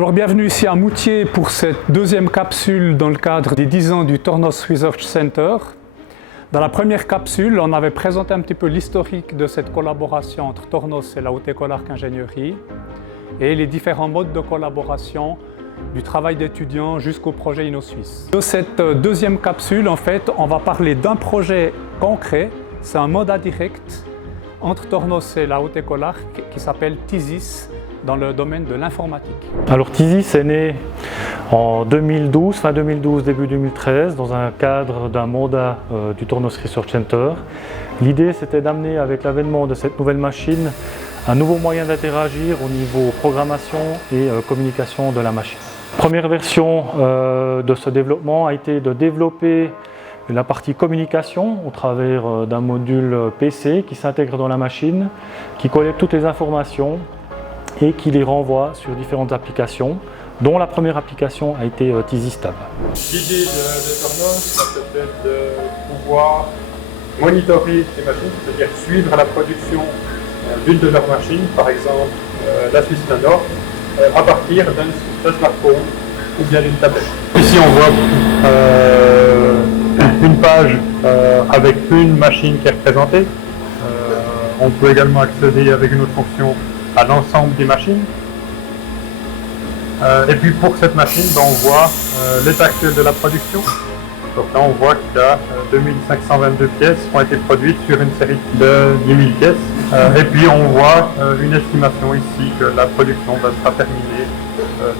Alors bienvenue ici à Moutier pour cette deuxième capsule dans le cadre des 10 ans du Tornos Research Center. Dans la première capsule, on avait présenté un petit peu l'historique de cette collaboration entre Tornos et la Haute École Arc Ingénierie et les différents modes de collaboration du travail d'étudiants jusqu'au projet InnoSuisse. De cette deuxième capsule, en fait, on va parler d'un projet concret, c'est un mode indirect entre Tornos et la Haute École Arc qui s'appelle TISIS dans le domaine de l'informatique. Alors TISIS est né en 2012, fin 2012, début 2013, dans un cadre d'un mandat du Tornos Research Center. L'idée, c'était d'amener avec l'avènement de cette nouvelle machine un nouveau moyen d'interagir au niveau programmation et communication de la machine. Première version de ce développement a été de développer la partie communication au travers d'un module PC qui s'intègre dans la machine, qui collecte toutes les informations et qui les renvoie sur différentes applications, dont la première application a été TISIS-Tab. L'idée de Tornos, c'était de pouvoir monitorer ces machines, c'est-à-dire suivre la production d'une de leurs machines, par exemple la Suisse Nord, à partir d'un smartphone ou bien d'une tablette. Ici on voit une page avec une machine qui est représentée. On peut également accéder avec une autre fonction à l'ensemble des machines. Et puis pour cette machine, on voit l'état actuel de la production. Donc là on voit qu'il y a 2522 pièces qui ont été produites sur une série de 10 000 pièces. Et puis on voit une estimation ici que la production sera terminée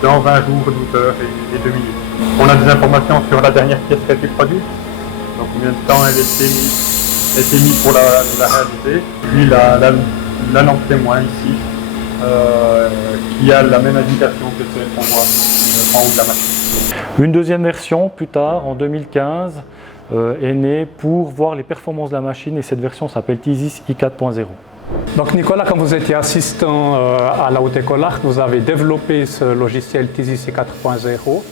dans 20 jours, 12 heures et 2 minutes. On a des informations sur la dernière pièce qui a été produite, donc combien de temps elle a été mise pour la réaliser. Puis la lampe témoin ici, qui a la même indication que celle qu'on voit en haut de la machine. Une deuxième version, plus tard, en 2015, est née pour voir les performances de la machine et cette version s'appelle TISIS i4.0. Donc Nicolas, quand vous étiez assistant à la Haute École Arc, vous avez développé ce logiciel TISIS i4.0.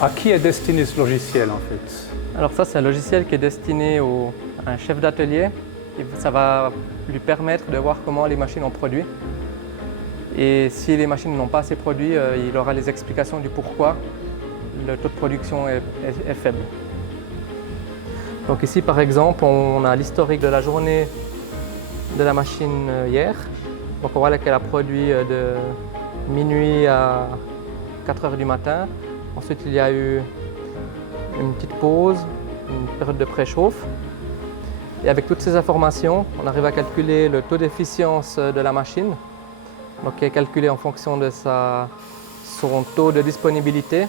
À qui est destiné ce logiciel en fait? Alors ça, c'est un logiciel qui est destiné à un chef d'atelier. Ça va lui permettre de voir comment les machines ont produit. Et si les machines n'ont pas assez produit, il aura les explications du pourquoi le taux de production est faible. Donc ici, par exemple, on a l'historique de la journée de la machine hier. Donc on voit qu'elle a produit de minuit à 4 heures du matin. Ensuite, il y a eu une petite pause, une période de préchauffe. Et avec toutes ces informations, on arrive à calculer le taux d'efficience de la machine, donc qui est calculé en fonction de son taux de disponibilité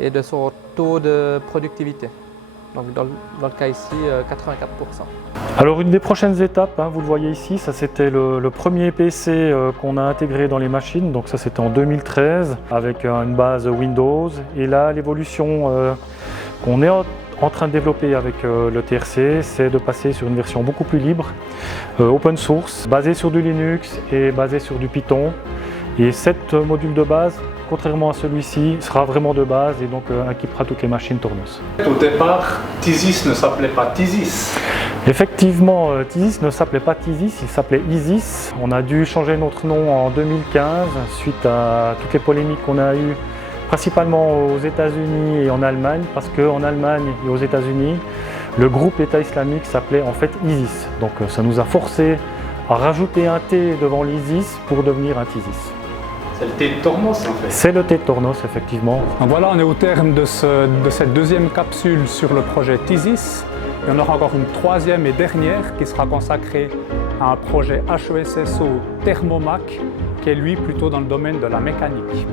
et de son taux de productivité. Donc dans le cas ici, 84%. Alors une des prochaines étapes, vous le voyez ici, ça c'était le premier PC qu'on a intégré dans les machines, donc ça c'était en 2013 avec une base Windows. Et là l'évolution qu'on est en train de développer avec le TRC, c'est de passer sur une version beaucoup plus libre, open source, basée sur du Linux et basée sur du Python. Et cet module de base, contrairement à celui-ci, sera vraiment de base et donc équipera toutes les machines Tornos. Au départ, TISIS ne s'appelait pas TISIS. Effectivement, TISIS ne s'appelait pas TISIS, il s'appelait ISIS. On a dû changer notre nom en 2015 suite à toutes les polémiques qu'on a eues, principalement aux États-Unis et en Allemagne, parce qu'en Allemagne et aux États-Unis, le groupe État islamique s'appelait en fait ISIS. Donc ça nous a forcé à rajouter un T devant l'ISIS pour devenir un TISIS. C'est le T de Tornos en fait. C'est le T de Tornos, effectivement. Donc voilà, on est au terme de cette deuxième capsule sur le projet TISIS. Et on aura encore une troisième et dernière qui sera consacrée à un projet HESSO Thermomac qui est lui plutôt dans le domaine de la mécanique.